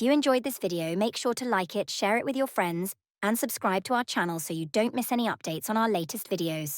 If you enjoyed this video, make sure to like it, share it with your friends, and subscribe to our channel so you don't miss any updates on our latest videos.